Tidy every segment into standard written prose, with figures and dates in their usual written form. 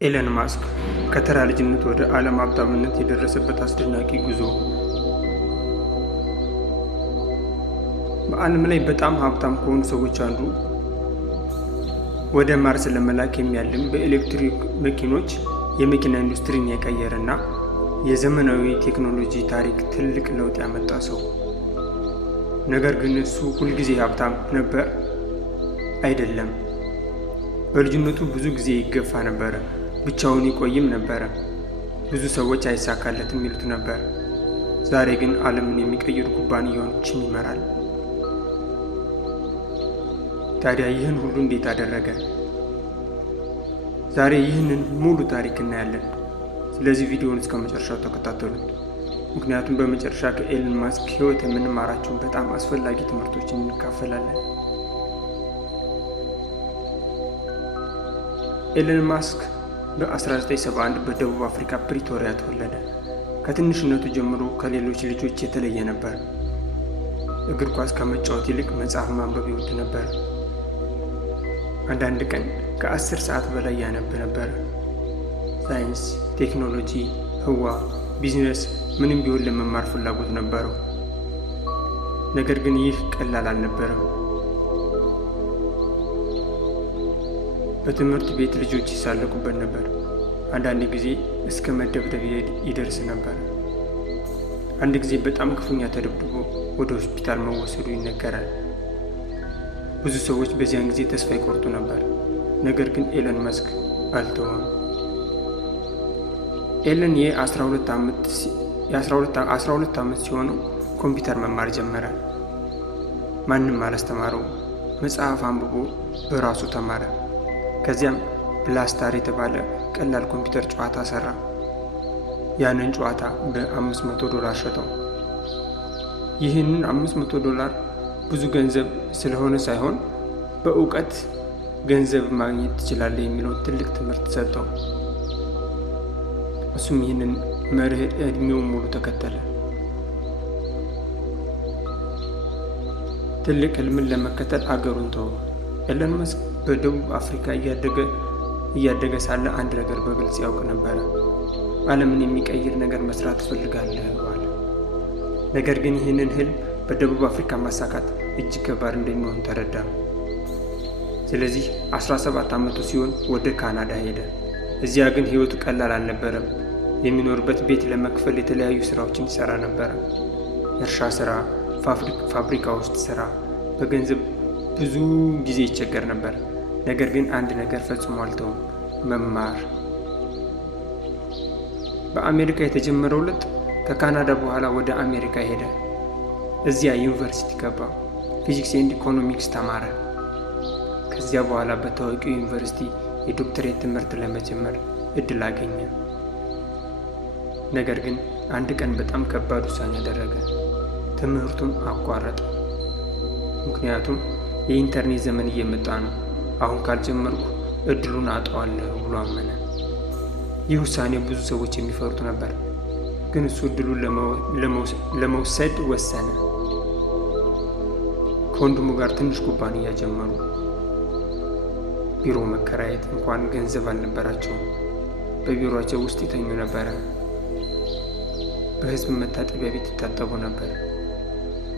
ኤለን ማስክ ከተራ ልጅነት ወደ ዓለም ሀብታምነት የደረሰበት አስደናቂ ጉዞ። በዓለም ላይ በጣም ሀብታም ከሆኑ ሰዎች አንዱ ወደ ማርስ ለመላክ የሚያልም በኤሌክትሪክ መኪኖች የመኪና ኢንዱስትሪን የቀየረና የዘመናዊ ቴክኖሎጂ ታሪክ ትልቅ ለውጥ ያመጣ ሰው። ነገር ግን እሱ ሁልጊዜ ሀብታም ነበር አይደለም። በልጅነቱ ብዙ ጊዜ ይገፋ ነበር። ብቻውን ይቆይም ነበር። ብዙ ሰዎች አይሳካለትም ይሉት ነበር። ዛሬ ግን ዓለምን የሚቀይሩ ኩባንያዎችን ይመራል። ታዲያ ይህን ሁሉ እንዴት አደረገ? ዛሬ ይህንን ሙሉ ታሪክ እናያለን። ስለዚህ ቪዲዮውን እስከ መጨረሻው ተከታተሉት። ምክንያቱም በመጨረሻ ከኤለን ማስክ ሕይወት የምንማራቸውን በጣም አስፈላጊ ትምህርቶችን እንካፈላለን። ኤለን ማስክ በ1971 በደቡብ አፍሪካ ፕሪቶሪያ ተወለደ። ከትንሽነቱ ጀምሮ ከሌሎች ልጆች የተለየ ነበር። እግር ኳስ ከመጫወት ይልቅ መጽሐፍ ማንበብ ይወድ ነበር። አንዳንድ ቀን ከ10 ሰዓት በላይ ያነብ ነበር። ሳይንስ፣ ቴክኖሎጂ፣ ህዋ፣ ቢዝነስ ምንም ቢሆን ለመማር ፍላጎት ነበረው። ነገር ግን ይህ ቀላል አልነበረም። በትምህርት ቤት ልጆች ይሳለቁበት ነበር። አንዳንድ ጊዜ እስከ መደብደብ ይደርስ ነበር። አንድ ጊዜ በጣም ክፉኛ ተደብድቦ ወደ ሆስፒታል መወሰዱ ይነገራል። ብዙ ሰዎች በዚያን ጊዜ ተስፋ ይቆርጡ ነበር። ነገር ግን ኤለን ማስክ አልተወም። ኤለን የ12 ዓመት ሲሆነው ኮምፒውተር መማር ጀመረ። ማንም አላስተማረው። መጽሐፍ አንብቦ በራሱ ተማረ። ከዚያም ብላስታር የተባለ ቀላል ኮምፒውተር ጨዋታ ሰራ። ያንን ጨዋታ $500 ሸጠው። ይህንን $500 ብዙ ገንዘብ ስለሆነ ሳይሆን በእውቀት ገንዘብ ማግኘት ትችላለህ የሚለውን ትልቅ ትምህርት ሰጠው። እሱም ይህንን መርህ ዕድሜውን ሙሉ ተከተለ። ትልቅ ህልምን ለመከተል አገሩን ተወ። ኤለን ማስክ በደቡብ አፍሪካ እያደገ ሳለ አንድ ነገር በግልጽ ያውቅ ነበረ። ዓለምን የሚቀይር ነገር መስራት እፈልጋለሁ አለ። ነገር ግን ይህንን ህልም በደቡብ አፍሪካ ማሳካት እጅግ ከባድ እንደሚሆን ተረዳ። ስለዚህ 17 ዓመቱ ሲሆን ወደ ካናዳ ሄደ። እዚያ ግን ህይወቱ ቀላል አልነበረም። የሚኖርበት ቤት ለመክፈል የተለያዩ ስራዎችን ይሰራ ነበረ። እርሻ ስራ፣ ፋብሪካ ውስጥ ስራ። በገንዘብ ብዙ ጊዜ ይቸገር ነበር። ነገር ግን አንድ ነገር ፈጽሞ አልተውም፣ መማር። በአሜሪካ የተጀመረው ለውጥ ከካናዳ በኋላ ወደ አሜሪካ ሄደ። እዚያ ዩኒቨርሲቲ ገባ። ፊዚክስ ኤንድ ኢኮኖሚክስ ተማረ። ከዚያ በኋላ በታዋቂው ዩኒቨርሲቲ የዶክተሬት ትምህርት ለመጀመር እድል አገኘ። ነገር ግን አንድ ቀን በጣም ከባድ ውሳኔ ያደረገ። ትምህርቱን አቋረጠ። ምክንያቱም የኢንተርኔት ዘመን እየመጣ ነው፣ አሁን ካልጀመርኩ እድሉን አጣዋለሁ ብሎ አመነ። ይህ ውሳኔ ብዙ ሰዎች የሚፈሩት ነበር፣ ግን እሱ እድሉን ለመውሰድ ወሰነ። ከወንድሙ ጋር ትንሽ ኩባንያ ጀመሩ። ቢሮ መከራየት እንኳን ገንዘብ አልነበራቸውም። በቢሮአቸው ውስጥ ይተኙ ነበረ። በህዝብ መታጠቢያ ቤት ይታጠቡ ነበር።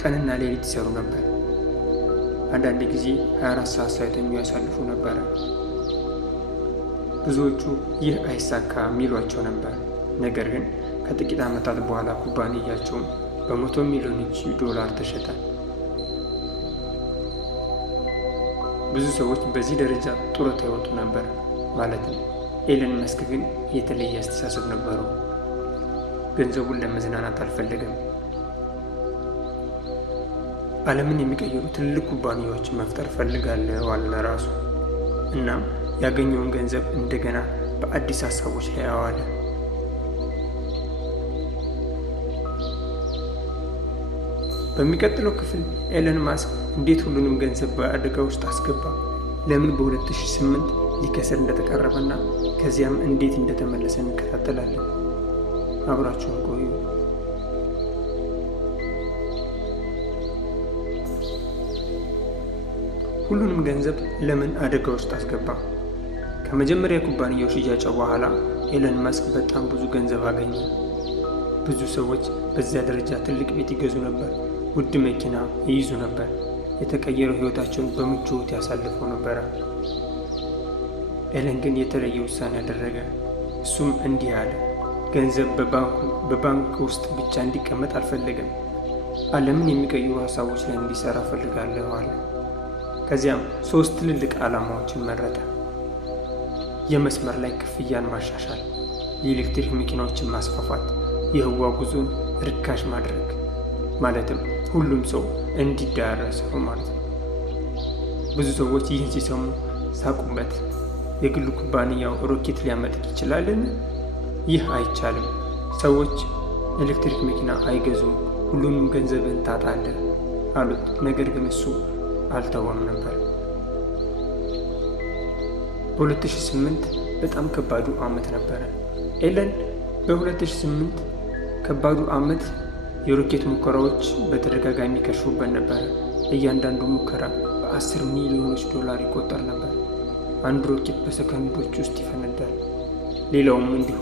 ቀንና ሌሊት ይሰሩ ነበር። አንዳንድ ጊዜ 24 ሰዓት ሳይተኙ ያሳልፉ ነበረ። ብዙዎቹ ይህ አይሳካም ይሏቸው ነበር። ነገር ግን ከጥቂት ዓመታት በኋላ ኩባንያቸውን በ100 ሚሊዮን ዶላር ተሸጠ። ብዙ ሰዎች በዚህ ደረጃ ጡረታ ይወጡ ነበር ማለትም። ኤለን ማስክ ግን የተለየ አስተሳሰብ ነበረው። ገንዘቡን ለመዝናናት አልፈለገም። ዓለምን የሚቀይሩ ትልቅ ኩባንያዎችን መፍጠር ፈልጋለሁ አለ ራሱ። እናም ያገኘውን ገንዘብ እንደገና በአዲስ ሀሳቦች ላይ አዋለ። በሚቀጥለው ክፍል ኤለን ማስክ እንዴት ሁሉንም ገንዘብ በአደጋ ውስጥ አስገባ፣ ለምን በ2008 ሊከስር እንደተቃረበና ከዚያም እንዴት እንደተመለሰ እንከታተላለን። አብራችሁን ቆዩ። ሁሉንም ገንዘብ ለምን አደጋ ውስጥ አስገባ? ከመጀመሪያ የኩባንያው ሽያጭ በኋላ ኤለን መስክ በጣም ብዙ ገንዘብ አገኘ። ብዙ ሰዎች በዚያ ደረጃ ትልቅ ቤት ይገዙ ነበር፣ ውድ መኪና ይይዙ ነበር፣ የተቀየረው ሕይወታቸውን በምቾት ያሳልፉ ነበረ። ኤለን ግን የተለየ ውሳኔ አደረገ። እሱም እንዲህ አለ፣ ገንዘብ በባንክ ውስጥ ብቻ እንዲቀመጥ አልፈለገም። ዓለምን የሚቀይሩ ሀሳቦች ላይ እንዲሰራ ፈልጋለሁ አለ። ከዚያም 3 ትልልቅ ዓላማዎችን መረጠ። የመስመር ላይ ክፍያን ማሻሻል፣ የኤሌክትሪክ መኪናዎችን ማስፋፋት፣ የህዋ ጉዞን ርካሽ ማድረግ፣ ማለትም ሁሉም ሰው እንዲዳረሰው ማለት ነው። ብዙ ሰዎች ይህን ሲሰሙ ሳቁበት። የግሉ ኩባንያው ሮኬት ሊያመጥቅ ይችላልን? ይህ አይቻልም። ሰዎች ኤሌክትሪክ መኪና አይገዙም፣ ሁሉንም ገንዘብን ታጣለህ አሉት። ነገር ግን እሱ አልተወም ነበር። በ2008 በጣም ከባዱ ዓመት ነበረ። ኤለን በ2008 ከባዱ ዓመት የሮኬት ሙከራዎች በተደጋጋሚ ከሽፉበት ነበረ። እያንዳንዱ ሙከራ በ10 ሚሊዮኖች ዶላር ይቆጠር ነበር። አንድ ሮኬት በሰከንዶች ውስጥ ይፈነዳል። ሌላውም እንዲሁ።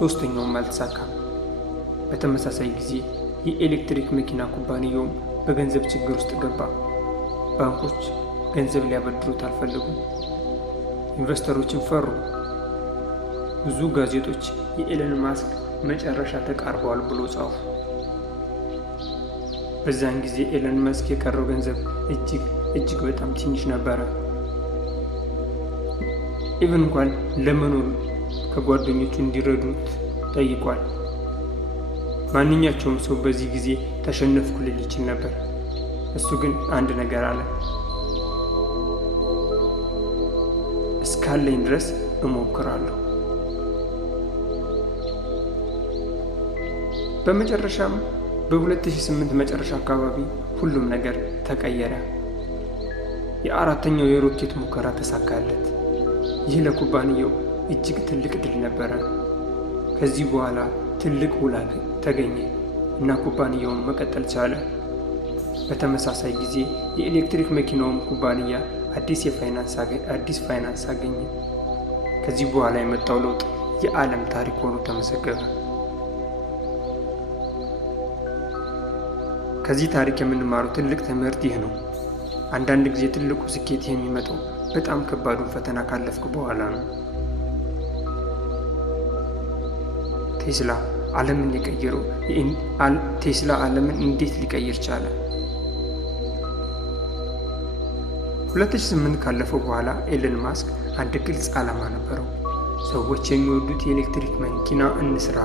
ሶስተኛውም አልተሳካም። በተመሳሳይ ጊዜ የኤሌክትሪክ መኪና ኩባንያውም በገንዘብ ችግር ውስጥ ገባ። ባንኮች ገንዘብ ሊያበድሩት አልፈለጉም። ኢንቨስተሮችን ፈሩ። ብዙ ጋዜጦች የኤለን ማስክ መጨረሻ ተቃርበዋል ብሎ ጻፉ። በዛን ጊዜ ኤለን መስክ የቀረው ገንዘብ እጅግ በጣም ትንሽ ነበረ። ኢቨን እንኳን ለመኖር ከጓደኞቹ እንዲረዱት ጠይቋል። ማንኛቸውም ሰው በዚህ ጊዜ ተሸነፍኩ ሊል ይችል ነበር። እሱ ግን አንድ ነገር አለ፣ እስካለኝ ድረስ እሞክራለሁ። በመጨረሻም በ2008 መጨረሻ አካባቢ ሁሉም ነገር ተቀየረ። የ4ኛው የሮኬት ሙከራ ተሳካለት። ይህ ለኩባንያው እጅግ ትልቅ ድል ነበረ። ከዚህ በኋላ ትልቅ ውል ተገኘ እና ኩባንያውን መቀጠል ቻለ። በተመሳሳይ ጊዜ የኤሌክትሪክ መኪናውም ኩባንያ አዲስ ፋይናንስ አገኘ። ከዚህ በኋላ የመጣው ለውጥ የዓለም ታሪክ ሆኖ ተመዘገበ። ከዚህ ታሪክ የምንማረው ትልቅ ትምህርት ይህ ነው። አንዳንድ ጊዜ ትልቁ ስኬት የሚመጣው በጣም ከባዱን ፈተና ካለፍክ በኋላ ነው። ቴስላ ዓለምን የቀየረው ቴስላ ዓለምን እንዴት ሊቀይር ቻለ? 2008 ካለፈው በኋላ ኤለን ማስክ አንድ ግልጽ ዓላማ ነበረው። ሰዎች የሚወዱት የኤሌክትሪክ መኪና እንስራ።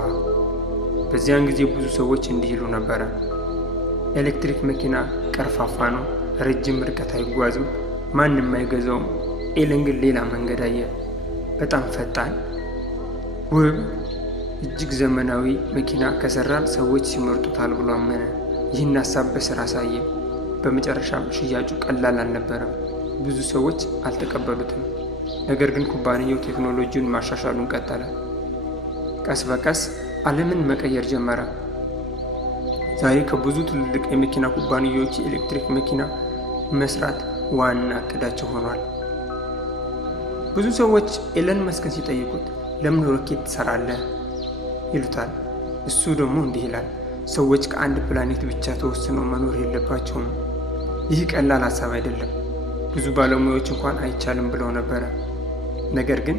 በዚያን ጊዜ ብዙ ሰዎች እንዲህ ይሉ ነበረ፣ ኤሌክትሪክ መኪና ቀርፋፋ ነው፣ ረጅም ርቀት አይጓዝም፣ ማንም አይገዛውም። ኤለን ግን ሌላ መንገድ አየ። በጣም ፈጣን፣ ውብ፣ እጅግ ዘመናዊ መኪና ከሰራን ሰዎች ሲመርጡታል ብሎ አመነ። ይህን ሀሳብ በስራ አሳየ። በመጨረሻም ሽያጩ ቀላል አልነበረም። ብዙ ሰዎች አልተቀበሉትም። ነገር ግን ኩባንያው ቴክኖሎጂውን ማሻሻሉን ቀጠለ። ቀስ በቀስ ዓለምን መቀየር ጀመረ። ዛሬ ከብዙ ትልልቅ የመኪና ኩባንያዎች የኤሌክትሪክ መኪና መስራት ዋና እቅዳቸው ሆኗል። ብዙ ሰዎች ኤለን መስክን ሲጠይቁት ለምን ሮኬት ትሰራለህ ይሉታል። እሱ ደግሞ እንዲህ ይላል፣ ሰዎች ከአንድ ፕላኔት ብቻ ተወስነው መኖር የለባቸውም። ይህ ቀላል ሀሳብ አይደለም። ብዙ ባለሙያዎች እንኳን አይቻልም ብለው ነበረ። ነገር ግን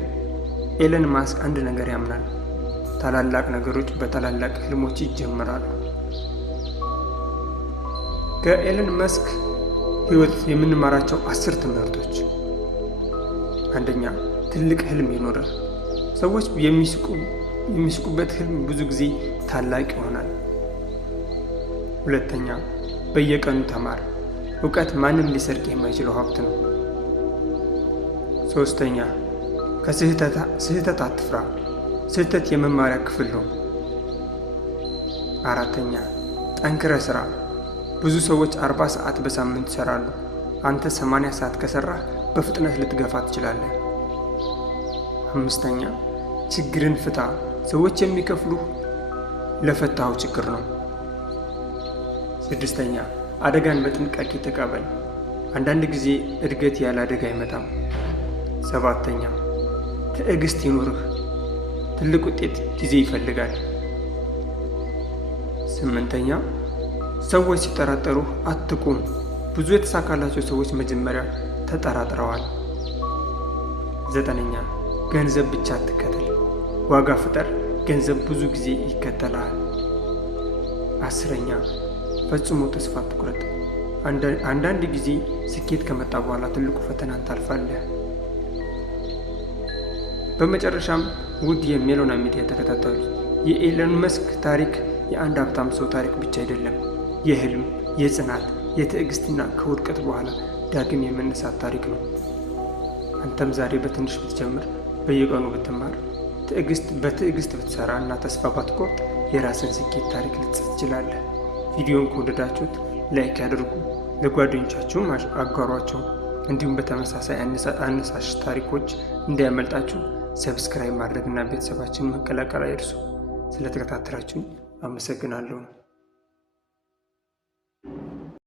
ኤለን ማስክ አንድ ነገር ያምናል፣ ታላላቅ ነገሮች በታላላቅ ህልሞች ይጀምራሉ። ከኤለን መስክ ህይወት የምንማራቸው 10 ትምህርቶች። አንደኛ፣ ትልቅ ህልም ይኖራል። ሰዎች የሚስቁበት ህልም ብዙ ጊዜ ታላቅ ይሆናል። ሁለተኛ፣ በየቀኑ ተማር። እውቀት ማንም ሊሰርቅ የማይችለው ሀብት ነው። ሶስተኛ፣ ከስህተት አትፍራ። ስህተት የመማሪያ ክፍል ነው። አራተኛ፣ ጠንክረህ ስራ። ብዙ ሰዎች 40 ሰዓት በሳምንት ይሰራሉ። አንተ 80 ሰዓት ከሰራህ በፍጥነት ልትገፋ ትችላለህ። አምስተኛ፣ ችግርን ፍታ። ሰዎች የሚከፍሉህ ለፈታው ችግር ነው። ስድስተኛ፣ አደጋን በጥንቃቄ ተቀበል። አንዳንድ ጊዜ እድገት ያለ አደጋ አይመጣም። ሰባተኛ፣ ትዕግስት ይኑርህ። ትልቅ ውጤት ጊዜ ይፈልጋል። 8ኛ ሰዎች ሲጠራጠሩህ አትቁም። ብዙ የተሳካላቸው ሰዎች መጀመሪያ ተጠራጥረዋል። 9ኛ ገንዘብ ብቻ አትከተል። ዋጋ ፍጠር፣ ገንዘብ ብዙ ጊዜ ይከተላል። 10ኛ ፈጽሞ ተስፋ አትቁረጥ። አንዳንድ ጊዜ ስኬት ከመጣ በኋላ ትልቁ ፈተናን ታልፋለህ። በመጨረሻም ውድ የሜሎና ሚዲያ ተከታታዮች፣ የኤለን መስክ ታሪክ የአንድ ሀብታም ሰው ታሪክ ብቻ አይደለም። የህልም፣ የጽናት፣ የትዕግስትና ከውድቀት በኋላ ዳግም የመነሳት ታሪክ ነው። አንተም ዛሬ በትንሽ ብትጀምር፣ በየቀኑ ብትማር፣ በትዕግስት ብትሰራ እና ተስፋ ባትቆርጥ የራስን ስኬት ታሪክ ልትጽፍ ትችላለህ። ቪዲዮን ከወደዳችሁት ላይክ ያድርጉ፣ ለጓደኞቻችሁም አጋሯቸው። እንዲሁም በተመሳሳይ አነሳሽ ታሪኮች እንዳያመልጣችሁ ሰብስክራይብ ማድረግና ቤተሰባችንን መቀላቀል አይርሱ። ስለተከታተላችሁን አመሰግናለሁ።